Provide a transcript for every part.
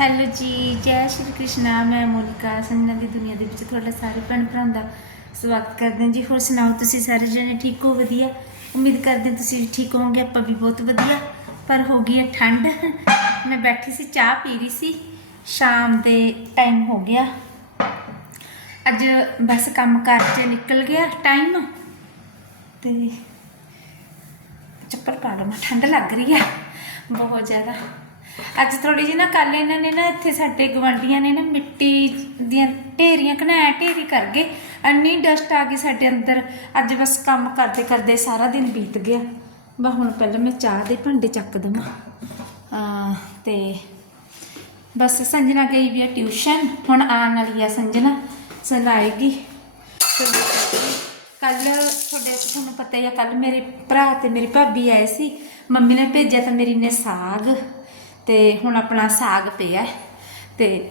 Hello ਜੀ, ਜੈ ਸ਼੍ਰੀ ਕ੍ਰਿਸ਼ਨਾ, ਮੈਂ ਮੋਨਿਕਾ ਸੰਗਨਾ ਦੀ ਦੁਨੀਆ ਦੇ ਵਿੱਚ ਤੁਹਾਡਾ ਸਾਰੇ ਭੈਣ ਭਰਾਵਾਂ ਦਾ ਸਵਾਗਤ ਕਰਦੇ ਹਾਂ ਜੀ। ਹੋਰ ਸੁਣਾਓ ਤੁਸੀਂ ਸਾਰੇ ਜਣੇ, ਠੀਕ ਹੋ? ਵਧੀਆ? ਉਮੀਦ ਕਰਦੇ ਹਾਂ ਤੁਸੀਂ ਵੀ ਠੀਕ ਹੋਵੋਗੇ, ਆਪਾਂ ਵੀ ਬਹੁਤ ਵਧੀਆ। ਪਰ ਹੋ ਗਈ ਹੈ ਠੰਡ। ਮੈਂ ਬੈਠੀ ਸੀ, ਚਾਹ ਪੀ ਰਹੀ ਸੀ। ਸ਼ਾਮ ਦੇ ਟਾਈਮ ਹੋ ਗਿਆ। ਅੱਜ ਬਸ ਕੰਮ ਕਾਰ 'ਚ ਨਿਕਲ ਗਿਆ ਟਾਈਮ ਤੇ ਚੱਪਲ ਪਾ ਲਵਾਂ, ਠੰਡ ਲੱਗ ਰਹੀ ਹੈ। ਬਹੁਤ ਜ਼ਿਆਦਾ। ਅੱਜ ਥੋੜੀ ਜਿਹੀ ਨਾ ਕੱਲ ਇਹਨਾਂ ਨੇ ਨਾ ਇੱਥੇ ਸਾਡੇ ਗਵਾਂਢੀਆਂ ਨੇ ਨਾ ਮਿੱਟੀ ਦੀਆਂ ਢੇਰੀਆਂ ਕਢਾਇਆ ਢੇਰੀ ਕਰ ਗਏ। ਇੰਨੀ ਡਸਟ ਆ ਗਈ ਸਾਡੇ ਅੰਦਰ। ਅੱਜ ਬਸ ਕੰਮ ਕਰਦੇ ਕਰਦੇ ਸਾਰਾ ਦਿਨ ਬੀਤ ਗਿਆ। ਬਾ ਹੁਣ ਪਹਿਲਾਂ ਮੈਂ ਚਾਹ ਦੇ ਭਾਂਡੇ ਚੱਕ ਦਵਾਂ। ਆ ਤੇ ਬਸ ਸੰਜਨਾ ਗਈ ਵੀ ਆ ਟਿਊਸ਼ਨ ਹੁਣ ਆਉਣ ਵਾਲੀ ਆ ਸੰਜਨਾ। ਸੁਣਾਏਗੀ ਕੱਲ ਤੁਹਾਡੇ ਤੁਹਾਨੂੰ ਪਤਾ ਹੀ ਆ ਕੱਲ ਮੇਰੇ ਭਰਾ ਤੇ ਮੇਰੀ ਭਾਬੀ ਆਏ ਸੀ। ਮੰਮੀ ਨੇ ਭੇਜਿਆ ਤਾਂ ਮੇਰੀ ਨੇ ਸਾਗ। ਤੇ ਹੁਣ ਆਪਣਾ ਸਾਗ ਪਿਆ ਹੈ ਤੇ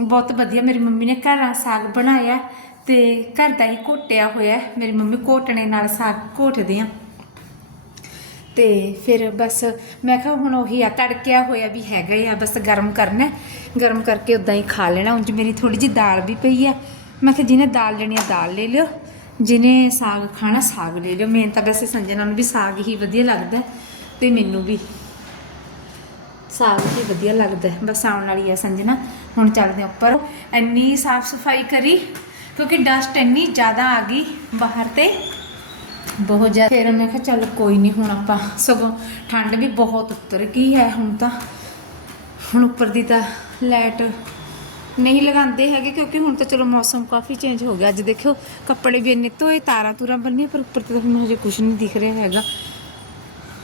ਬਹੁਤ ਵਧੀਆ, ਮੇਰੀ ਮੰਮੀ ਨੇ ਘਰਾਂ ਸਾਗ ਬਣਾਇਆ ਤੇ ਘਰ ਦਾ ਹੀ ਘੋਟਿਆ ਹੋਇਆ ਮੇਰੀ ਮੰਮੀ ਘੋਟਣੇ ਨਾਲ ਸਾਗ ਘੋਟਦੇ ਆ। ਤੇ ਫਿਰ ਬਸ ਮੈਂ ਕਿਹਾ ਹੁਣ ਉਹੀ ਆ, ਤੜਕਿਆ ਹੋਇਆ ਵੀ ਹੈਗਾ ਹੀ ਆ, ਬਸ ਗਰਮ ਕਰਨਾ ਗਰਮ ਕਰਕੇ ਉਦਾਂ ਹੀ ਖਾ ਲੈਣਾ। ਉਂਝ ਮੇਰੀ ਥੋੜੀ ਜਿਹੀ ਦਾਲ ਵੀ ਪਈ ਆ। ਮੈਂ ਕਿਹਾ ਜਿਹਨੇ ਦਾਲ ਲੈਣੀ ਆ, ਦਾਲ ਲੈ ਲਿਓ। ਜਿਹਨੇ ਸਾਗ ਖਾਣਾ, ਸਾਗ ਲੈ ਲਿਓ। ਮੈਨੂੰ ਤਾਂ ਵੈਸੇ ਸੰਜਨਾ ਨੂੰ ਵੀ ਸਾਗ ਹੀ ਵਧੀਆ ਲੱਗਦਾ ਹੈ ਤੇ ਮੈਨੂੰ ਵੀ। ਸਾਗ ਹੀ ਵਧੀਆ ਲੱਗਦਾ ਹੈ। ਬਸ ਆਉਣ ਵਾਲੀ ਆ ਸੰਜਨਾ ਹੁਣ ਚੱਲਦੇ ਹਾਂ ਉੱਪਰ। ਇੰਨੀ ਸਾਫ਼ ਸਫ਼ਾਈ ਕਰੀ, ਕਿਉਂਕਿ ਡਸਟ ਇੰਨੀ ਜ਼ਿਆਦਾ ਆ ਗਈ ਬਾਹਰ ਤੇ। ਬਹੁਤ ਜ਼ਿਆਦਾ। ਫਿਰ ਮੈਂ ਕਿਹਾ ਚੱਲ ਕੋਈ ਨਹੀਂ ਹੁਣ ਆਪਾਂ ਸਗੋਂ ਠੰਡ ਵੀ ਬਹੁਤ ਉਤਰ ਗਈ ਹੈ ਹੁਣ ਤਾਂ। ਹੁਣ ਉੱਪਰ ਦੀ ਤਾਂ ਲਾਈਟ ਨਹੀਂ ਲਗਾਉਂਦੇ ਹੈਗੇ, ਕਿਉਂਕਿ ਹੁਣ ਤਾਂ ਚਲੋ ਮੌਸਮ ਕਾਫੀ ਚੇਂਜ ਹੋ ਗਿਆ। ਅੱਜ ਦੇਖਿਓ, ਕੱਪੜੇ ਵੀ ਇੰਨੇ ਧੋਏ ਤਾਰਾਂ ਤੂਰਾਂ ਬੰਨੀਆਂ, ਪਰ ਉੱਪਰ ਤੇ ਤਾਂ ਮੈਨੂੰ ਹਜੇ ਕੁਝ ਨਹੀਂ ਦਿਖ ਰਿਹਾ ਹੈਗਾ।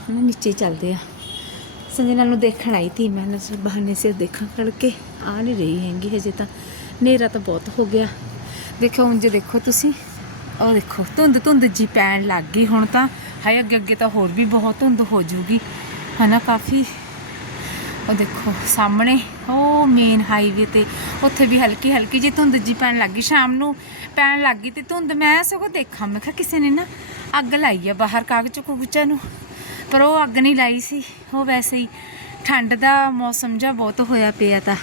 ਹਨਾ ਨੀਚੇ ਹੀ ਚੱਲਦੇ ਆ ਸੰਜਨਾ ਨੂੰ ਦੇਖਣ ਆਈ ਥੀ ਮੈਂ ਨਾ ਸਿਰ ਬਹਾਨੇ ਸਿਰ ਦੇਖਾਂ ਕਰਕੇ ਆ ਨਹੀਂ ਰਹੀ ਹੈਗੀ ਹਜੇ ਤਾਂ। ਹਨੇਰਾ ਤਾਂ ਬਹੁਤ ਹੋ ਗਿਆ। ਦੇਖੋ ਉਂਝ ਦੇਖੋ ਤੁਸੀਂ। ਉਹ ਦੇਖੋ ਧੁੰਦ ਧੁੰਦ ਜੀ ਪੈਣ ਲੱਗ ਗਈ। ਹੁਣ ਤਾਂ ਹਾਏ ਅੱਗੇ ਅੱਗੇ ਤਾਂ ਹੋਰ ਵੀ ਬਹੁਤ ਧੁੰਦ ਹੋ ਜੂਗੀ ਹਨਾ, ਕਾਫੀ। ਉਹ ਦੇਖੋ, ਸਾਹਮਣੇ, ਉਹ ਮੇਨ ਹਾਈਵੇ ਤੇ। ਉੱਥੇ ਵੀ ਹਲਕੀ ਹਲਕੀ ਜਿਹੀ ਧੁੰਦ ਜੀ ਪੈਣ ਲੱਗੀ ਸ਼ਾਮ ਨੂੰ ਪੈਣ ਲੱਗੀ ਤੇ ਧੁੰਦ ਮੈਂ ਸਗੋਂ ਦੇਖਾਂ। ਮੈਂ ਕਿਹਾ, ਕਿਸੇ ਨੇ ਨਾ ਅੱਗ ਲਾਈ ਆ ਬਾਹਰ ਕਾਗਜ਼ ਕੁਗਚਾ ਨੂੰ। ਪਰ ਉਹ ਅੱਗ ਨਹੀਂ ਲਾਈ ਸੀ। ਉਹ ਵੈਸੇ ਹੀ ਠੰਡ ਦਾ ਮੌਸਮ ਜਿਹਾ ਬਹੁਤ ਹੋਇਆ ਪਿਆ ਤਾਂ।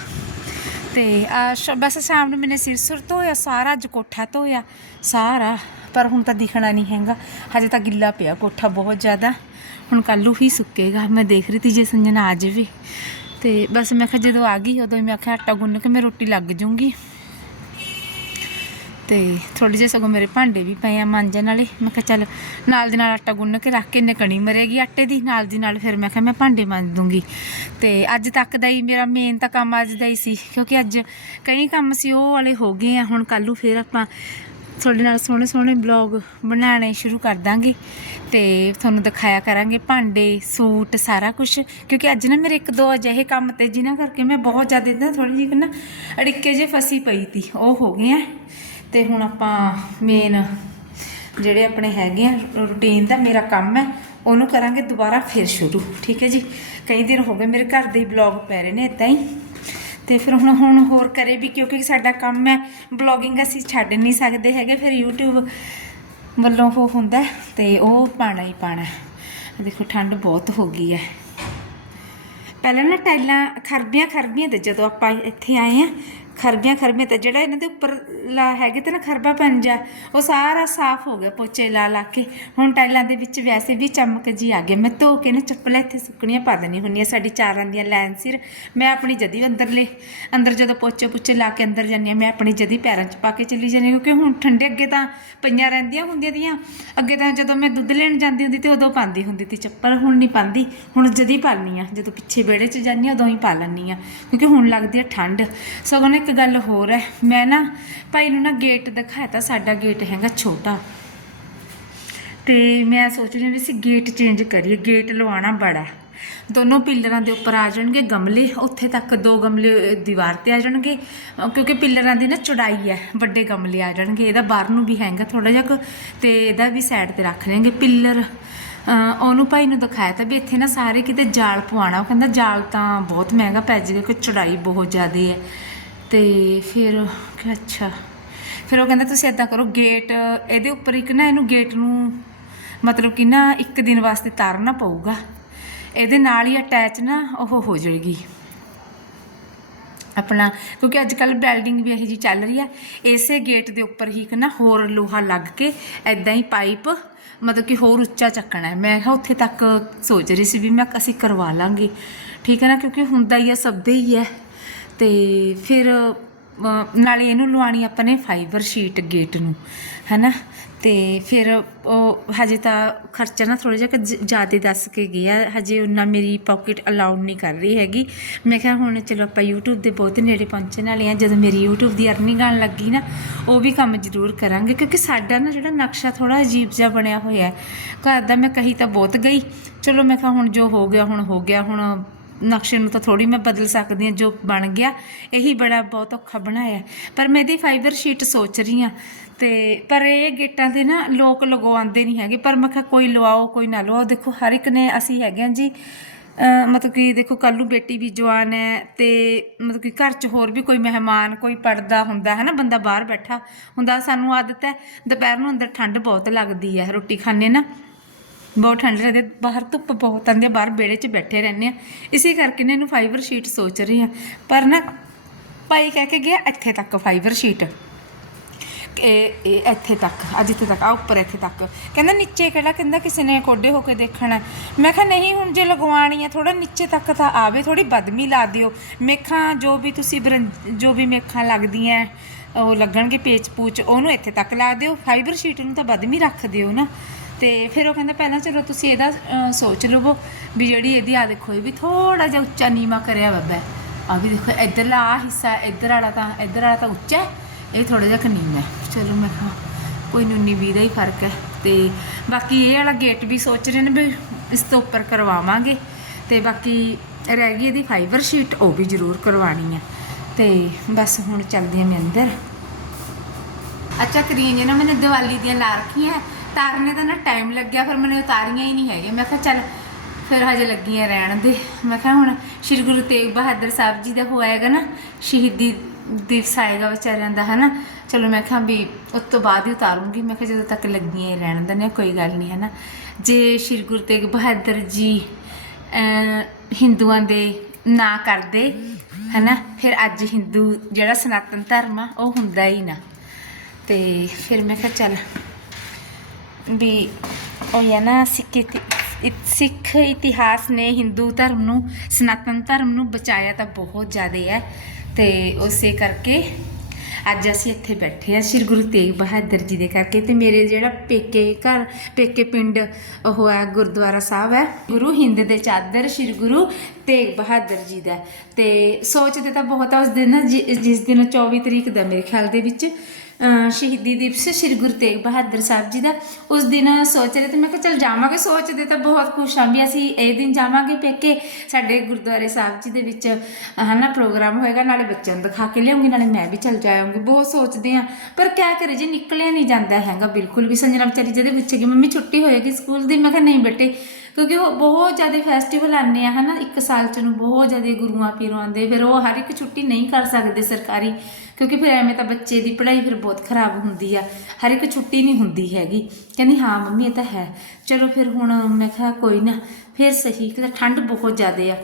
ਤੇ ਆ ਸ਼- ਬਸ ਸ਼ਾਮ ਨੂੰ ਮੈਨੇ ਸਿਰ ਸੁਰ ਧੋਇਆ, ਸਾਰਾ ਅੱਜ ਕੋਠਾ ਧੋਇਆ, ਸਾਰਾ। ਪਰ ਹੁਣ ਤਾਂ ਦਿਖਣਾ ਨਹੀਂ ਹੈਗਾ। ਹਜੇ ਤਾਂ ਗਿੱਲਾ ਪਿਆ ਕੋਠਾ ਬਹੁਤ ਜ਼ਿਆਦਾ। ਹੁਣ ਕੱਲ੍ਹ ਹੀ ਸੁੱਕੇਗਾ। ਮੈਂ ਦੇਖ ਰਹੀ ਤੀ ਜੇ ਸੰਜਨਾ ਆ ਜਾਵੇ ਤੇ ਬਸ ਮੈਂ ਕਿਹਾ ਜਦੋਂ ਆ ਗਈ, ਉਦੋਂ ਹੀ ਮੈਂ ਕਿਹਾ ਆਟਾ ਗੁੰਨ ਕੇ ਮੈਂ ਰੋਟੀ ਲੱਗ ਜੂੰਗੀ। ਤੇ ਥੋੜੇ ਜਿਹੇ ਸਗੋਂ ਮੇਰੇ ਭਾਂਡੇ ਵੀ ਪਏ ਆ ਮਾਂਜਣ ਵਾਲੇ। ਮੈਂ ਕਿਹਾ ਚੱਲ ਨਾਲ ਦੀ ਨਾਲ ਆਟਾ ਗੁੰਨ ਕੇ ਰੱਖ ਕੇ ਨਿਕਣੀ ਮਰੇਗੀ ਆਟੇ ਦੀ, ਨਾਲ ਦੀ ਨਾਲ ਫਿਰ ਮੈਂ ਕਿਹਾ ਮੈਂ ਭਾਂਡੇ ਮਾਂਜ ਦੂੰਗੀ। ਤੇ ਅੱਜ ਤੱਕ ਦਾ ਹੀ ਮੇਰਾ ਮੇਨ ਤਾਂ ਕੰਮ ਅੱਜ ਦਾ ਹੀ ਸੀ, ਕਿਉਂਕਿ ਅੱਜ ਕਈ ਕੰਮ ਸੀ ਉਹ ਵਾਲੇ ਹੋ ਗਏ ਆ। ਹੁਣ ਕੱਲ੍ਹ ਨੂੰ ਫਿਰ ਆਪਾਂ ਤੁਹਾਡੇ ਨਾਲ ਸੋਹਣੇ ਸੋਹਣੇ ਬਲੌਗ ਬਣਾਉਣੇ ਸ਼ੁਰੂ ਕਰ ਦਾਂਗੇ ਤੇ ਤੁਹਾਨੂੰ ਦਿਖਾਇਆ ਕਰਾਂਗੇ ਭਾਂਡੇ, ਸੂਟ, ਸਾਰਾ ਕੁਝ ਕਿਉਂਕਿ ਅੱਜ ਨਾ ਮੇਰੇ ਇੱਕ ਦੋ ਅਜਿਹੇ ਕੰਮ ਤੇ ਜਿਨ੍ਹਾਂ ਕਰਕੇ ਮੈਂ ਬਹੁਤ ਜ਼ਿਆਦਾ ਇਦਾਂ ਥੋੜੀ ਜਿਹੀ ਨਾ ਅੜਿੱਕੇ ਜੇ ਫਸੀ ਪਈ ਤੀ, ਉਹ ਹੋ ਗਏ ਆ। ਤੇ ਹੁਣ ਆਪਾਂ ਮੇਨ ਜਿਹੜੇ ਆਪਣੇ ਹੈਗੇ ਆ ਰੂਟੀਨ ਦਾ ਮੇਰਾ ਕੰਮ ਹੈ, ਉਹਨੂੰ ਕਰਾਂਗੇ ਦੁਬਾਰਾ ਫਿਰ ਸ਼ੁਰੂ, ਠੀਕ ਹੈ ਜੀ? ਕਈ ਦਿਨ ਹੋ ਗਏ ਮੇਰੇ ਘਰ ਦੇ ਹੀ ਬਲੌਗ ਪੈ ਰਹੇ ਨੇ ਇਦਾਂ ਹੀ। ਤੇ ਫਿਰ ਹੁਣ ਹੁਣ ਹੋਰ ਕਰੇ ਵੀ ਕਿਉਂਕਿ ਸਾਡਾ ਕੰਮ ਹੈ ਬਲੌਗਿੰਗ ਅਸੀਂ ਛੱਡ ਨਹੀਂ ਸਕਦੇ ਹੈਗੇ, ਫਿਰ YouTube ਵੱਲੋਂ ਉਹ ਹੁੰਦਾ ਹੈ ਤੇ ਉਹ ਪਾਣਾ ਹੀ ਪਾਣਾ ਦੇਖੋ, ਠੰਡ ਬਹੁਤ ਹੋ ਗਈ ਹੈ। ਪਹਿਲਾਂ ਨਾ ਟਾਈਲਾਂ ਖਰਬੀਆਂ ਖਰਬੀਆਂ ਤੇ ਜਦੋਂ ਆਪਾਂ ਇੱਥੇ ਆਏ ਆ ਖਰਬਿਆਂ ਖਰਬੀਆਂ ਤੇ ਜਿਹੜਾ ਇਹਨਾਂ ਦੇ ਉੱਪਰ ਲਾ ਹੈਗੇ ਤੇ ਨਾ ਖਰਬਾ ਪੰਜਾ ਉਹ ਸਾਰਾ ਸਾਫ਼ ਹੋ ਗਿਆ ਪੋਚੇ ਲਾ ਲਾ ਕੇ। ਹੁਣ ਟਾਈਲਾਂ ਦੇ ਵਿੱਚ ਵੈਸੇ ਵੀ ਚਮਕ ਜੀ ਆ ਗਈ। ਮੈਂ ਧੋ ਕੇ ਨਾ ਚੱਪਲਾਂ ਇੱਥੇ ਸੁੱਕਣੀਆਂ ਪਾ ਦਿੰਦੀ ਹੁੰਦੀ ਆ ਸਾਡੀ ਚਾਰਾਂ ਦੀਆਂ ਲਾਈਨ ਸਿਰ। ਮੈਂ ਆਪਣੀ ਜਦੀ ਅੰਦਰਲੇ ਅੰਦਰ ਜਦੋਂ ਪੋਚੇ ਪੁੱਚੇ ਲਾ ਕੇ ਅੰਦਰ ਜਾਂਦੀ ਹਾਂ ਮੈਂ ਆਪਣੀ ਜਦੀ ਪੈਰਾਂ 'ਚ ਪਾ ਕੇ ਚਲੀ ਜਾਂਦੀ ਹਾਂ, ਕਿਉਂਕਿ ਹੁਣ ਠੰਡੇ ਅੱਗੇ ਤਾਂ ਪਈਆਂ ਰਹਿੰਦੀਆਂ ਹੁੰਦੀਆਂ ਦੀਆਂ ਅੱਗੇ ਤਾਂ ਜਦੋਂ ਮੈਂ ਦੁੱਧ ਲੈਣ ਜਾਂਦੀ ਹੁੰਦੀ ਤੇ ਉਦੋਂ ਪਾਉਂਦੀ ਹੁੰਦੀ ਤੀ ਚੱਪਲ ਹੁਣ ਨਹੀਂ ਪਾਉਂਦੀ। ਹੁਣ ਜਦੀ ਪਾਉਂਦੀ ਆ ਜਦੋਂ ਪਿੱਛੇ ਵਿਹੜੇ 'ਚ ਜਾਂਦੀ ਹਾਂ ਉਦੋਂ ਹੀ ਪਾ ਲੈਂਦੀ ਆ ਕਿਉਂਕਿ ਹੁਣ ਲੱਗਦੀ ਆ ਠੰਡ। ਸਗੋਂ ਨਾ ਇੱਕ ਗੱਲ ਹੋਰ ਹੈ। ਮੈਂ ਨਾ ਭਾਈ ਨੂੰ ਨਾ ਗੇਟ ਦਿਖਾਇਆ ਤਾਂ ਸਾਡਾ ਗੇਟ ਹੈਗਾ ਛੋਟਾ। ਤੇ ਮੈਂ ਸੋਚ ਰਹੀ ਹਾਂ ਵੀ ਅਸੀਂ ਗੇਟ ਚੇਂਜ ਕਰੀਏ ਗੇਟ ਲਵਾਉਣਾ ਬੜਾ। ਦੋਨੋਂ ਪਿੱਲਰਾਂ ਦੇ ਉੱਪਰ ਆ ਜਾਣਗੇ ਗਮਲੇ ਉੱਥੇ ਤੱਕ ਦੋ ਗਮਲੇ ਦੀਵਾਰ ਤੇ ਆ ਜਾਣਗੇ। ਕਿਉਂਕਿ ਪਿੱਲਰਾਂ ਦੀ ਨਾ ਚੌੜਾਈ ਹੈ ਵੱਡੇ ਗਮਲੇ ਆ ਜਾਣਗੇ। ਇਹਦਾ ਬਾਹਰ ਨੂੰ ਵੀ ਹੈਗਾ ਥੋੜਾ ਜਿਹਾ ਕੁ, ਤੇ ਇਹਦਾ ਵੀ ਸਾਈਡ ਤੇ ਰੱਖ ਲੈਣਗੇ ਪਿੱਲਰ। ਉਹਨੂੰ ਭਾਈ ਨੂੰ ਦਿਖਾਇਆ ਤਾਂ ਵੀ ਇੱਥੇ ਨਾ ਸਾਰੇ ਕਿਤੇ ਜਾਲ ਪਵਾਉਣਾ। ਉਹ ਕਹਿੰਦਾ ਜਾਲ ਤਾਂ ਬਹੁਤ ਮਹਿੰਗਾ ਪੈ ਜਾਏਗਾ ਕਿ ਚੌੜਾਈ ਬਹੁਤ ਜ਼ਿਆਦਾ ਹੈ। ਤੇ ਫਿਰ ਕਿ ਅੱਛਾ। ਫਿਰ ਉਹ ਕਹਿੰਦਾ ਤੁਸੀਂ ਇਦਾਂ ਕਰੋ ਗੇਟ ਇਹਦੇ ਉੱਪਰ ਇੱਕ ਨਾ ਇਹਨੂੰ ਗੇਟ ਨੂੰ ਮਤਲਬ ਕਿ ਨਾ ਇੱਕ ਦਿਨ ਵਾਸਤੇ ਤਾਰਨਾ ਪਊਗਾ। ਇਹਦੇ ਨਾਲ ਹੀ ਅਟੈਚ ਨਾ ਉਹ ਹੋ ਜਾਏਗੀ। ਆਪਣਾ, ਕਿਉਂਕਿ ਅੱਜ ਕੱਲ ਬਿਲਡਿੰਗ ਵੀ ਇਹੋ ਜੀ ਚੱਲ ਰਹੀ ਆ। ਇਸੇ ਗੇਟ ਦੇ ਉੱਪਰ ਹੀ ਇੱਕ ਨਾ ਹੋਰ ਲੋਹਾ ਲੱਗ ਕੇ ਐਦਾਂ ਹੀ ਪਾਈਪ ਮਤਲਬ ਕਿ ਹੋਰ ਉੱਚਾ ਚੱਕਣਾ ਹੈ। ਮੈਂ ਕਿਹਾ ਉੱਥੇ ਤੱਕ ਸੋਚ ਰਹੀ ਸੀ ਵੀ ਮੈਂ ਅਸੀਂ ਕਰਵਾ ਲਾਂਗੇ। ਠੀਕ ਹੈ ਨਾ, ਕਿਉਂਕਿ ਹੁੰਦਾ ਹੀ ਆ, ਸਭ ਦੇ ਹੀ ਹੈ। ਤੇ ਫਿਰ ਨਾਲੇ ਇਹਨੂੰ ਲਵਾਉਣੀ ਆਪਾਂ ਨੇ ਫਾਈਬਰ ਸ਼ੀਟ ਗੇਟ ਨੂੰ, ਹੈਨਾ? ਤੇ ਫਿਰ ਉਹ ਹਜੇ ਤਾਂ ਖਰਚਾ ਨਾ ਥੋੜਾ ਜਿਹਾ ਜ਼ਿਆਦਾ ਦੱਸ ਕੇ ਗਿਆ। ਹਜੇ ਉਹਨਾਂ ਮੇਰੀ ਪਾਕਟ ਅਲਾਉਡ ਨਹੀਂ ਕਰ ਰਹੀ ਹੈਗੀ। ਮੈਂ ਕਿਹਾ ਹੁਣ ਚਲੋ ਆਪਾਂ YouTube ਦੇ ਬਹੁਤ ਨੇੜੇ ਪਹੁੰਚਣ ਵਾਲੇ ਆ ਜਦੋਂ ਮੇਰੀ YouTube ਦੀ ਅਰਨਿੰਗ ਆਉਣ ਲੱਗੀ ਨਾ, ਉਹ ਵੀ ਕੰਮ ਜ਼ਰੂਰ ਕਰਾਂਗੇ। ਕਿਉਂਕਿ ਸਾਡਾ ਨਾ ਜਿਹੜਾ ਨਕਸ਼ਾ ਥੋੜਾ ਅਜੀਬ ਜਿਹਾ ਬਣਿਆ ਹੋਇਆ ਹੈ। ਘਰ ਦਾ ਮੈਂ ਕਹੀ ਤਾਂ ਬਹੁਤ ਗਈ। ਚਲੋ ਮੈਂ ਕਿਹਾ ਹੁਣ ਜੋ ਹੋ ਗਿਆ, ਹੁਣ ਹੋ ਗਿਆ। ਹੁਣ ਨਕਸ਼ੇ ਨੂੰ ਤਾਂ ਥੋੜੀ ਮੈਂ ਬਦਲ ਸਕਦੀ ਹਾਂ, ਜੋ ਬਣ ਗਿਆ, ਇਹੀ ਬੜਾ ਬਹੁਤ ਔਖਾ ਬਣਾਇਆ। ਪਰ ਮੈਂ ਇਹਦੀ ਫਾਈਬਰ ਸ਼ੀਟ ਸੋਚ ਰਹੀ ਹਾਂ ਤੇ ਪਰ ਇਹ ਗੇਟਾਂ ਤੇ ਨਾ ਲੋਕ ਲਗਵਾਉਂਦੇ ਨਹੀਂ ਹੈਗੇ। ਪਰ ਮੈਂ ਕਿਹਾ ਕੋਈ ਲਵਾਓ, ਕੋਈ ਨਾ ਲਵਾਓ। ਦੇਖੋ, ਹਰ ਇੱਕ ਨੇ ਅਸੀਂ ਹੈਗੇ ਹਾਂ ਜੀ। ਮਤਲਬ ਕਿ ਦੇਖੋ, ਕੱਲ੍ਹ ਨੂੰ ਬੇਟੀ ਵੀ ਜਵਾਨ ਹੈ ਤੇ ਮਤਲਬ ਕਿ ਘਰ 'ਚ ਹੋਰ ਵੀ ਕੋਈ ਮਹਿਮਾਨ, ਕੋਈ ਪੜਦਾ ਹੁੰਦਾ ਹੈ ਨਾ, ਬੰਦਾ ਬਾਹਰ ਬੈਠਾ ਹੁੰਦਾ, ਸਾਨੂੰ ਆਦਤ ਹੈ। ਦੁਪਹਿਰ ਨੂੰ ਅੰਦਰ ਠੰਡ ਬਹੁਤ ਲੱਗਦੀ ਹੈ ਰੋਟੀ ਖਾਣੇ ਨਾ। ਬਹੁਤ ਠੰਡ ਲੱਗਦੀ ਬਾਹਰ ਧੁੱਪ ਬਹੁਤ ਆਉਂਦੀ ਹੈ। ਬਾਹਰ ਵਿਹੜੇ 'ਚ ਬੈਠੇ ਰਹਿੰਦੇ ਆ ਇਸੇ ਕਰਕੇ ਨੇ ਇਹਨੂੰ ਫਾਈਬਰ ਸ਼ੀਟ ਸੋਚ ਰਹੀ ਆ ਪਰ ਨਾ ਭਾਈ ਕਹਿ ਕੇ ਗਿਆ, ਇੱਥੇ ਤੱਕ ਫਾਈਬਰ ਸ਼ੀਟ ਇਹ ਇਹ ਇੱਥੇ ਤੱਕ, ਅੱਜ ਇੱਥੇ ਤੱਕ ਆ ਉੱਪਰ ਇੱਥੇ ਤੱਕ। ਕਹਿੰਦਾ ਨੀਚੇ ਕਿਹੜਾ? ਕਹਿੰਦਾ ਕਿਸੇ ਨੇ ਕੋਡੇ ਹੋ ਕੇ ਦੇਖਣਾ। ਮੈਂ ਕਿਹਾ ਨਹੀਂ, ਹੁਣ ਜੇ ਲਗਵਾਉਣੀ ਹੈ ਥੋੜਾ ਨੀਚੇ ਤੱਕ ਤਾਂ ਆਵੇ ਥੋੜੀ ਬਦਮੀ ਲਾ ਦਿਓ। ਮੇਖਾਂ ਜੋ ਵੀ ਤੁਸੀਂ ਬਰਨ- ਜੋ ਵੀ ਮੇਖਾਂ ਲੱਗਦੀਆਂ, ਉਹ ਲੱਗਣਗੇ ਪੇਚ ਪੂਚ ਉਹਨੂੰ ਇੱਥੇ ਤੱਕ ਲਾ ਦਿਓ। ਫਾਈਬਰ ਸ਼ੀਟ ਨੂੰ ਤਾਂ ਬਦਮੀ ਰੱਖ ਦਿਓ ਨਾ। ਤੇ ਫਿਰ ਉਹ ਕਹਿੰਦਾ ਪਹਿਲਾਂ ਚਲੋ ਤੁਸੀਂ ਇਹਦਾ ਅਹ, ਸੋਚ ਲਵੋ ਵੀ ਜਿਹੜੀ ਇਹਦੀ ਆ ਦੇਖੋ ਇਹ ਵੀ ਥੋੜਾ ਜਿਹਾ ਉੱਚਾ ਨੀਵਾ ਕਰਿਆ ਬੱਬਾ ਆ ਵੀ ਦੇਖੋ ਇੱਧਰਲਾ ਆ ਹਿੱਸਾ ਇੱਧਰ ਵਾਲਾ ਤਾਂ ਇੱਧਰ ਵਾਲਾ ਤਾਂ ਉੱਚਾ ਹੈ ਇਹ ਥੋੜਾ ਜਿਹਾ ਕਨੀਮ ਹੈ। ਚਲੋ ਮੈਂ ਕਿਹਾ ਕੋਈ ਨੂੰ 19 20 ਦਾ ਹੀ ਫ਼ਰਕ ਹੈ। ਤੇ ਬਾਕੀ ਇਹ ਵਾਲਾ ਗੇਟ ਵੀ ਸੋਚ ਰਹੇ ਨੇ ਵੀ ਇਸ ਤੋਂ ਉੱਪਰ ਕਰਵਾਵਾਂਗੇ। ਤੇ ਬਾਕੀ ਰਹਿ ਗਈ ਇਹਦੀ ਫਾਈਬਰ ਸ਼ੀਟ ਉਹ ਵੀ ਜ਼ਰੂਰ ਕਰਵਾਣੀ ਹੈ। ਤੇ ਬਸ ਹੁਣ ਚੱਲਦੀ ਹਾਂ ਮੈਂ ਅੰਦਰ। ਅੱਛਾ ਕਰੀਏ ਨਾ ਮੈਨੇ ਦੀਵਾਲੀ ਦੀਆਂ ਲਾ ਰੱਖੀਆਂ ਉਤਾਰਨੇ ਦਾ ਨਾ ਟਾਈਮ ਲੱਗਿਆ ਫਿਰ ਮੈਨੂੰ ਉਤਾਰੀਆਂ ਹੀ ਨਹੀਂ ਹੈਗੇ ਮੈਂ ਕਿਹਾ ਚੱਲ ਫਿਰ ਹਜੇ ਲੱਗੀਆਂ ਰਹਿਣ ਦੇ। ਮੈਂ ਕਿਹਾ ਹੁਣ ਸ਼੍ਰੀ ਗੁਰੂ ਤੇਗ ਬਹਾਦਰ ਸਾਹਿਬ ਜੀ ਦਾ ਹੋਏਗਾ ਨਾ ਸ਼ਹੀਦੀ ਦਿਵਸ ਆਏਗਾ ਵਿਚਾਰਿਆਂ ਦਾ ਹਨਾ। ਚਲੋ ਮੈਂ ਕਿਹਾ ਵੀ ਉਸ ਤੋਂ ਬਾਅਦ ਹੀ ਉਤਾਰੂੰਗੀ। ਮੈਂ ਕਿਹਾ ਜਦੋਂ ਤੱਕ ਲੱਗੀਆਂ ਹੀ ਰਹਿਣ ਦਿੰਦੇ ਹਾਂ, ਕੋਈ ਗੱਲ ਨਹੀਂ ਹੈ ਨਾ ਜੇ ਸ਼੍ਰੀ ਗੁਰੂ ਤੇਗ ਬਹਾਦਰ ਜੀ ਹਿੰਦੂਆਂ ਦੇ ਨਾ ਕਰਦੇ ਹਨਾ ਫਿਰ ਅੱਜ ਹਿੰਦੂ ਜਿਹੜਾ ਸਨਾਤਨ ਧਰਮ ਆ ਉਹ ਹੁੰਦਾ ਹੀ ਨਾ। ਤੇ ਫਿਰ ਮੈਂ ਕਿਹਾ ਚੱਲ ਵੀ ਉਹ ਹੈ ਨਾ, ਸਿੱਖ ਇਤੀ- ਸਿੱਖ ਇਤਿਹਾਸ ਨੇ ਹਿੰਦੂ ਧਰਮ ਨੂੰ, ਸਨਾਤਨ ਧਰਮ ਨੂੰ ਬਚਾਇਆ ਤਾਂ ਬਹੁਤ ਜ਼ਿਆਦਾ ਹੈ। ਤੇ ਉਸੇ ਕਰਕੇ ਅੱਜ ਅਸੀਂ ਇੱਥੇ ਬੈਠੇ ਆ ਸ੍ਰੀ ਗੁਰੂ ਤੇਗ ਬਹਾਦਰ ਜੀ ਦੇ ਕਰਕੇ ਤੇ ਮੇਰੇ ਜਿਹੜਾ ਪੇਕੇ ਘਰ, ਪੇਕੇ ਪਿੰਡ ਉਹ ਹੈ, ਗੁਰਦੁਆਰਾ ਸਾਹਿਬ ਹੈ, ਗੁਰੂ ਹਿੰਦ ਦੇ ਚਾਦਰ ਸ੍ਰੀ ਗੁਰੂ ਤੇਗ ਬਹਾਦਰ ਜੀ ਦਾ। ਤੇ ਸੋਚਦੇ ਤਾਂ ਬਹੁਤ ਆ ਉਸ ਦਿਨ ਨਾ ਜਿਸ ਦਿਨ 24 ਤਰੀਕ ਦਾ ਮੇਰੇ ਖਿਆਲ ਦੇ ਵਿੱਚ ਸ਼ਹੀਦੀ ਦਿਵਸ ਸ੍ਰੀ ਗੁਰੂ ਤੇਗ ਬਹਾਦਰ ਸਾਹਿਬ ਜੀ ਦਾ। ਉਸ ਦਿਨ ਸੋਚ ਰਹੇ ਤੇ ਮੈਂ ਕਿਹਾ ਚਲ ਜਾਵਾਂਗੇ, ਸੋਚਦੇ ਤਾਂ ਬਹੁਤ ਖੁਸ਼ ਹਾਂ ਵੀ ਅਸੀਂ ਇਹ ਦਿਨ ਜਾਵਾਂਗੇ ਪੇਕੇ। ਸਾਡੇ ਗੁਰਦੁਆਰੇ ਸਾਹਿਬ ਜੀ ਦੇ ਵਿੱਚ, ਹਨਾ, ਪ੍ਰੋਗਰਾਮ ਹੋਏਗਾ, ਨਾਲੇ ਬੱਚਿਆਂ ਨੂੰ ਦਿਖਾ ਕੇ ਲਿਆਉਂਗੀ, ਨਾਲੇ ਮੈਂ ਵੀ ਚਲ ਜਾਵਾਂਗੀ। ਬਹੁਤ ਸੋਚਦੇ ਆ ਪਰ ਕਿਆ ਕਰੇ, ਜੀ ਨਿਕਲਿਆ ਨਹੀਂ ਜਾਂਦਾ ਹੈਗਾ, ਬਿਲਕੁਲ ਵੀ ਸੰਜਨਾ ਵਿਚਾਰੀ ਜਿਹਦੇ ਪੁੱਛੇਗੀ, ਮੰਮੀ, ਛੁੱਟੀ ਹੋਏਗੀ ਸਕੂਲ ਦੀ? ਮੈਂ ਕਿਹਾ, ਨਹੀਂ ਬੇਟੇ। ਕਿਉਂਕਿ ਉਹ ਬਹੁਤ ਜ਼ਿਆਦਾ ਫੈਸਟੀਵਲ ਆਉਂਦੇ ਆ, ਹਨਾ, ਇੱਕ ਸਾਲ ਚ ਨੂੰ ਬਹੁਤ ਜ਼ਿਆਦਾ ਗੁਰੂਆਂ, ਪੀਰਾਂ ਆਉਂਦੇ, ਫਿਰ ਉਹ ਹਰ ਇੱਕ ਛੁੱਟੀ ਨਹੀਂ ਕਰ ਸਕਦੇ ਸਰਕਾਰੀ। ਕਿਉਂਕਿ ਫਿਰ ਐਵੇਂ ਤਾਂ ਬੱਚੇ ਦੀ ਪੜ੍ਹਾਈ ਫਿਰ ਬਹੁਤ ਖਰਾਬ ਹੁੰਦੀ ਆ। ਹਰ ਇੱਕ ਛੁੱਟੀ ਨਹੀਂ ਹੁੰਦੀ ਹੈਗੀ। ਕਹਿੰਦੀ, ਹਾਂ ਮੰਮੀ, ਇਹ ਤਾਂ ਹੈ। ਚਲੋ ਫਿਰ ਹੁਣ ਮੈਂ ਕਿਹਾ, ਕੋਈ ਨਾ, ਫਿਰ ਸਹੀ ਕਿ ਠੰਡ ਬਹੁਤ ਜ਼ਿਆਦਾ ਆ।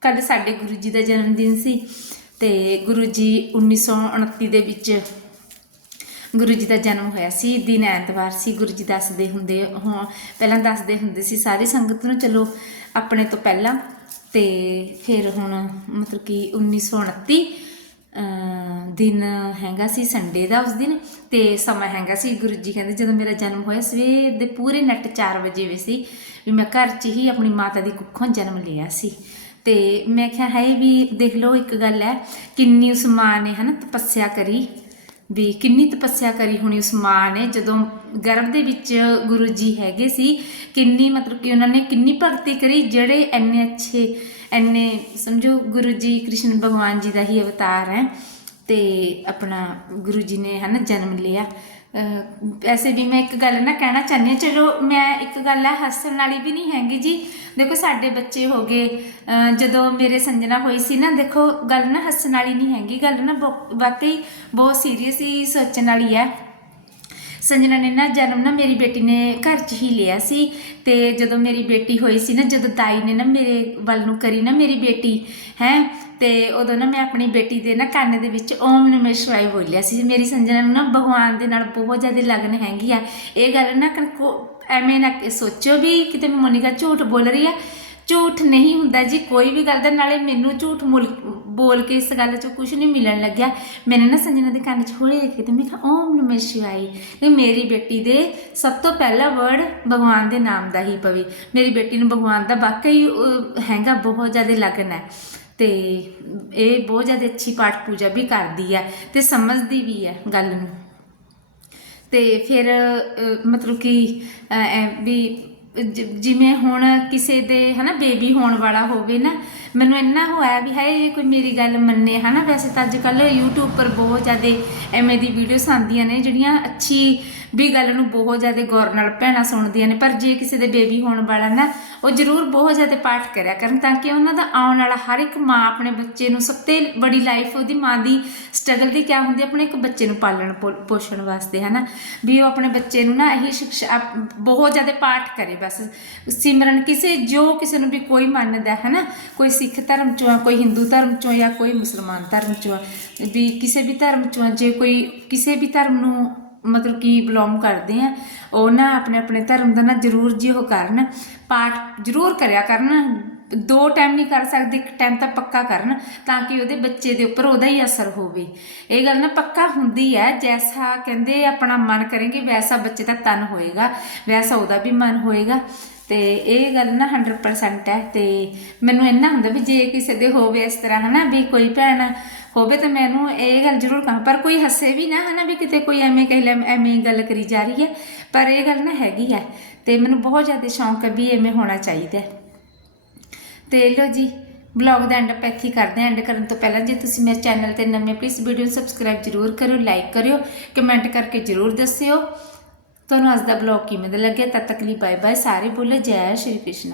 ਕੱਲ ਸਾਡੇ ਗੁਰੂ ਜੀ ਦਾ ਜਨਮ ਦਿਨ ਸੀ ਤੇ ਗੁਰੂ ਜੀ 1929 ਦੇ ਵਿੱਚ ਗੁਰੂ ਜੀ ਦਾ ਜਨਮ ਹੋਇਆ ਸੀ। ਦਿਨ ਐਤਵਾਰ ਸੀ। ਗੁਰੂ ਜੀ ਦੱਸਦੇ ਹੁੰਦੇ ਹਾਂ ਪਹਿਲਾਂ ਦੱਸਦੇ ਹੁੰਦੇ ਸੀ ਸਾਰੀ ਸੰਗਤ ਨੂੰ, ਚਲੋ, ਆਪਣੇ ਤੋਂ ਪਹਿਲਾਂ ਤੇ ਫਿਰ ਹੁਣ ਮਤਲਬ ਕਿ 1929 ਅਹ, ਦਿਨ ਹੈਗਾ ਸੀ ਸੰਡੇ ਦਾ ਉਸ ਦਿਨ ਤੇ ਸਮਾਂ ਹੈਗਾ ਸੀ ਗੁਰੂ ਜੀ ਕਹਿੰਦੇ ਜਦੋਂ ਮੇਰਾ ਜਨਮ ਹੋਇਆ ਸਵੇਰ ਦੇ ਪੂਰੇ ਨੱਟ 4 ਵਜੇ ਵੇ ਸੀ ਵੀ ਮੈਂ ਘਰ 'ਚ ਹੀ ਆਪਣੀ ਮਾਤਾ ਦੀ ਕੁੱਖੋਂ ਜਨਮ ਲਿਆ ਸੀ। ਤੇ ਮੈਂ ਕਿਹਾ ਹੈ ਵੀ ਦੇਖ ਲਓ ਇੱਕ ਗੱਲ ਹੈ ਕਿੰਨੀ ਉਸ ਮਾਂ ਨੇ ਹਨਾ ਤਪੱਸਿਆ ਕਰੀ ਵੀ ਕਿੰਨੀ ਤਪੱਸਿਆ ਕਰੀ ਹੋਣੀ ਉਸ ਮਾਂ ਨੇ, ਜਦੋਂ ਗਰਭ ਦੇ ਵਿੱਚ ਗੁਰੂ ਜੀ ਹੈਗੇ ਸੀ, ਕਿੰਨੀ ਮਤਲਬ ਕਿ ਉਹਨਾਂ ਨੇ ਕਿੰਨੀ ਭਗਤੀ ਕਰੀ, ਜਿਹੜੇ ਇੰਨੇ ਅੱਛੇ, ਇੰਨੇ ਸਮਝੋ ਗੁਰੂ ਜੀ, ਕ੍ਰਿਸ਼ਨ ਭਗਵਾਨ ਜੀ ਦਾ ਹੀ ਅਵਤਾਰ ਹੈ। ਤੇ ਆਪਣਾ ਗੁਰੂ ਜੀ ਨੇ ਹਨਾ ਜਨਮ ਲਿਆ। ਅਹ ਐਸੇ ਵੀ ਮੈਂ ਇੱਕ ਗੱਲ ਨਾ ਕਹਿਣਾ ਚਾਹੁੰਦੀ ਹਾਂ, ਚਲੋ ਮੈਂ ਇੱਕ ਗੱਲ ਹੈ ਹੱਸਣ ਵਾਲੀ ਵੀ ਨਹੀਂ ਹੈਗੀ ਜੀ। ਦੇਖੋ ਸਾਡੇ ਬੱਚੇ ਹੋ ਗਏ ਜਦੋਂ ਮੇਰੇ ਸੰਜਨਾ ਹੋਈ ਸੀ ਨਾ, ਦੇਖੋ ਗੱਲ ਨਾ ਹੱਸਣ ਵਾਲੀ ਨਹੀਂ ਹੈਗੀ, ਗੱਲ ਨਾ ਬਹੁ- ਵਾਕਈ ਬਹੁਤ ਸੀਰੀਅਸ ਹੀ ਸੋਚਣ ਵਾਲੀ ਹੈ ਸੰਜਨਾ ਨੇ ਨਾ ਜਨਮ ਨਾ ਮੇਰੀ ਬੇਟੀ ਨੇ ਘਰ 'ਚ ਹੀ ਲਿਆ ਸੀ ਤੇ ਜਦੋਂ ਮੇਰੀ ਬੇਟੀ ਹੋਈ ਸੀ ਨਾ, ਜਦੋਂ ਤਾਈ ਨੇ ਨਾ ਮੇਰੇ ਵੱਲ ਨੂੰ ਕਰੀ ਨਾ ਮੇਰੀ ਬੇਟੀ, ਹੈ ਤੇ ਉਦੋਂ ਨਾ ਮੈਂ ਆਪਣੀ ਬੇਟੀ ਦੇ ਨਾ ਕੰਨ ਦੇ ਵਿੱਚ ਓਮ ਨਮः ਸ਼ਿਵਾय ਬੋਲਿਆ ਸੀ। ਮੇਰੀ ਸੰਜਨਾ ਨੂੰ ਨਾ ਭਗਵਾਨ ਦੇ ਨਾਲ ਬਹੁਤ ਜ਼ਿਆਦਾ ਲਗਨ ਹੈਗੀ ਆ। ਇਹ ਗੱਲ ਨਾ ਕੋ ਐਵੇਂ ਨਾ ਕਿ ਸੋਚੋ ਵੀ ਕਿਤੇ ਮੈਂ ਮੋਨਿਕਾ ਝੂਠ ਬੋਲ ਰਹੀ ਆ। ਝੂਠ ਨਹੀਂ ਹੁੰਦਾ ਜੀ ਕੋਈ ਵੀ ਗੱਲ ਦਾ। ਨਾਲੇ ਮੈਨੂੰ ਝੂਠ ਮੁਲ ਬੋਲ ਕੇ ਇਸ ਗੱਲ 'ਚ ਕੁਝ ਨਹੀਂ ਮਿਲਣ ਲੱਗਿਆ। ਮੈਨੇ ਨਾ ਸੰਜਨਾ ਦੇ ਕੰਨ 'ਚ ਹੌਲੀ ਰੱਖੀ ਤੇ ਮੈਂ ਕਿਹਾ ਓਮ ਨਮੇ ਸ਼ਿਵਾਈ ਇਹ ਮੇਰੀ ਬੇਟੀ ਦੇ ਸਭ ਤੋਂ ਪਹਿਲਾ ਵਰਡ ਭਗਵਾਨ ਦੇ ਨਾਮ ਦਾ ਹੀ ਪਵੇ। ਮੇਰੀ ਬੇਟੀ ਨੂੰ ਭਗਵਾਨ ਦਾ ਵਾਕਈ ਅਹ, ਹੈਗਾ ਬਹੁਤ ਜ਼ਿਆਦਾ ਲਗਨ ਹੈ। ਤੇ ਇਹ ਬਹੁਤ ਜ਼ਿਆਦਾ ਅੱਛੀ ਪਾਠ ਪੂਜਾ ਵੀ ਕਰਦੀ ਹੈ ਤੇ ਸਮਝਦੀ ਵੀ ਹੈ ਗੱਲ ਨੂੰ। ਤੇ ਫਿਰ ਮਤਲਬ ਕਿ ਵੀ ਜਿਵੇਂ ਹੁਣ ਕਿਸੇ ਦੇ, ਹਨਾ, ਬੇਬੀ ਹੋਣ ਵਾਲਾ ਹੋਵੇ ਨਾ, ਮੈਨੂੰ ਇੰਨਾ ਹੋਇਆ ਵੀ ਹੈ ਇਹ ਕੋਈ ਮੇਰੀ ਗੱਲ ਮੰਨੇ, ਹਨਾ, ਵੈਸੇ ਤਾਂ ਅੱਜ ਕੱਲ YouTube ਪਰ ਬਹੁਤ ਜ਼ਿਆਦਾ ਐਵੇਂ ਦੀ ਵੀਡੀਓਸ ਆਉਂਦੀਆਂ ਨੇ, ਜਿਹੜੀਆਂ ਅੱਛੀ ਵੀ ਗੱਲ ਨੂੰ ਬਹੁਤ ਜ਼ਿਆਦਾ ਗੌਰ ਨਾਲ ਭੈਣਾਂ ਸੁਣਦੀਆਂ ਨੇ ਪਰ ਜੇ ਕਿਸੇ ਦੇ ਬੇਬੀ ਹੋਣ ਵਾਲਾ ਨਾ ਉਹ ਜ਼ਰੂਰ ਬਹੁਤ ਜ਼ਿਆਦਾ ਪਾਠ ਕਰਿਆ ਕਰਨ ਤਾਂ ਕਿ ਉਹਨਾਂ ਦਾ ਆਉਣ ਵਾਲਾ ਹਰ ਇੱਕ ਮਾਂ ਆਪਣੇ ਬੱਚੇ ਨੂੰ ਸਭ ਤੋਂ ਬੜੀ ਲਾਈਫ ਉਹਦੀ ਮਾਂ ਦੀ ਸਟਰਗਲ ਦੀ ਕਿਆ ਹੁੰਦੀ ਆਪਣੇ ਇੱਕ ਬੱਚੇ ਨੂੰ ਪਾਲਣ ਪੋ- ਪੋਸ਼ਣ ਵਾਸਤੇ ਹਨਾ? ਵੀ ਉਹ ਆਪਣੇ ਬੱਚੇ ਨੂੰ ਨਾ ਇਹੀ ਸਿੱਖਿਆ ਬਹੁਤ ਜ਼ਿਆਦਾ ਪਾਠ ਕਰੇ ਬਸ। ਸਿਮਰਨ ਕਿਸੇ ਜੋ ਕਿਸੇ ਨੂੰ ਵੀ ਕੋਈ ਮੰਨਦਾ ਹੈ ਨਾ ਕੋਈ ਸਿੱਖ ਧਰਮ ਚੋਂ ਆ ਕੋਈ ਹਿੰਦੂ ਧਰਮ ਚੋਂ ਜਾਂ ਕੋਈ ਮੁਸਲਮਾਨ ਧਰਮ ਚੋਂ ਆ ਵੀ ਕਿਸੇ ਵੀ ਧਰਮ ਚੋਂ ਆ, ਜੇ ਕੋਈ ਕਿਸੇ ਵੀ ਧਰਮ ਨੂੰ ਮਤਲਬ ਕਿ ਬਿਲੋਂਗ ਕਰਦੇ ਆ, ਉਹ ਨਾ ਆਪਣੇ ਆਪਣੇ ਧਰਮ ਦਾ ਨਾ ਜ਼ਰੂਰ ਜੀ ਉਹ ਕਰਨ, ਪਾਠ ਜ਼ਰੂਰ ਕਰਿਆ ਕਰਨ, ਦੋ ਟਾਈਮ ਨਹੀਂ ਕਰ ਸਕਦੇ, ਇੱਕ ਟਾਈਮ ਤਾਂ ਪੱਕਾ ਕਰਨ, ਤਾਂ ਕਿ ਉਹਦੇ ਬੱਚੇ ਦੇ ਉੱਪਰ ਉਹਦਾ ਹੀ ਅਸਰ ਹੋਵੇ। ਇਹ ਗੱਲ ਨਾ ਪੱਕਾ ਹੁੰਦੀ ਹੈ, ਜੈਸਾ ਕਹਿੰਦੇ ਆਪਣਾ ਮਨ ਕरेंगे ਵੈਸਾ ਬੱਚੇ ਦਾ ਤਨ ਹੋਏਗਾ, ਵੈਸਾ ਉਹਦਾ ਵੀ ਮਨ ਹੋਏਗਾ। ਤੇ ਇਹ ਗੱਲ ਨਾ 100% ਹੈ, ਤੇ ਮੈਨੂੰ ਇੰਨਾ ਹੁੰਦਾ ਵੀ ਜੇ ਕਿਸੇ ਦੇ ਹੋਵੇ ਇਸ ਤਰ੍ਹਾਂ ਹਨਾ, ਵੀ ਕੋਈ ਭੈਣ ਹੋਵੇ ਤਾਂ ਮੈਨੂੰ ਇਹ ਗੱਲ ਜ਼ਰੂਰ ਕਹਾਂ। ਪਰ ਕੋਈ ਹੱਸੇ ਵੀ ਨਾ, ਹਨਾ, ਵੀ ਕਿਤੇ ਕੋਈ ਐਵੇਂ ਕਹਿ ਲੈ ਐਵੇਂ ਗੱਲ ਕਰੀ ਜਾ ਰਹੀ ਹੈ। ਪਰ ਇਹ ਗੱਲ ਨਾ ਹੈਗੀ ਹੈ ਤੇ ਮੈਨੂੰ ਬਹੁਤ ਜ਼ਿਆਦਾ ਸ਼ੌਂਕ ਹੈ ਵੀ ਐਵੇਂ ਹੋਣਾ ਚਾਹੀਦਾ ਹੈ। ਤੇ ਲੋ ਜੀ ਬਲੌਗ ਦਾ ਐਂਡ ਆਪਾਂ ਇੱਥੇ ਕਰਦੇ ਹਾਂ। ਐਂਡ ਕਰਨ ਤੋਂ ਪਹਿਲਾਂ ਜੇ ਤੁਸੀਂ ਮੇਰੇ ਚੈਨਲ ਤੇ ਨਵੇਂ ਪਲੀਜ਼ ਵੀਡੀਓ ਨੂੰ ਸਬਸਕ੍ਰਾਈਬ ਜ਼ਰੂਰ ਕਰਿਓ ਲਾਈਕ ਕਰਿਓ ਕਮੈਂਟ ਕਰਕੇ ਜ਼ਰੂਰ ਦੱਸਿਓ। ਤੁਹਾਨੂੰ ਅੱਜ ਦਾ ਬਲੌਗ ਕਿਵੇਂ ਦਾ ਲੱਗਿਆ? ਤਦ ਤੱਕ ਲਈ ਬਾਏ ਬਾਏ ਸਾਰੇ ਬੋਲੇ ਜੈ ਸ਼੍ਰੀ ਕ੍ਰਿਸ਼ਨ।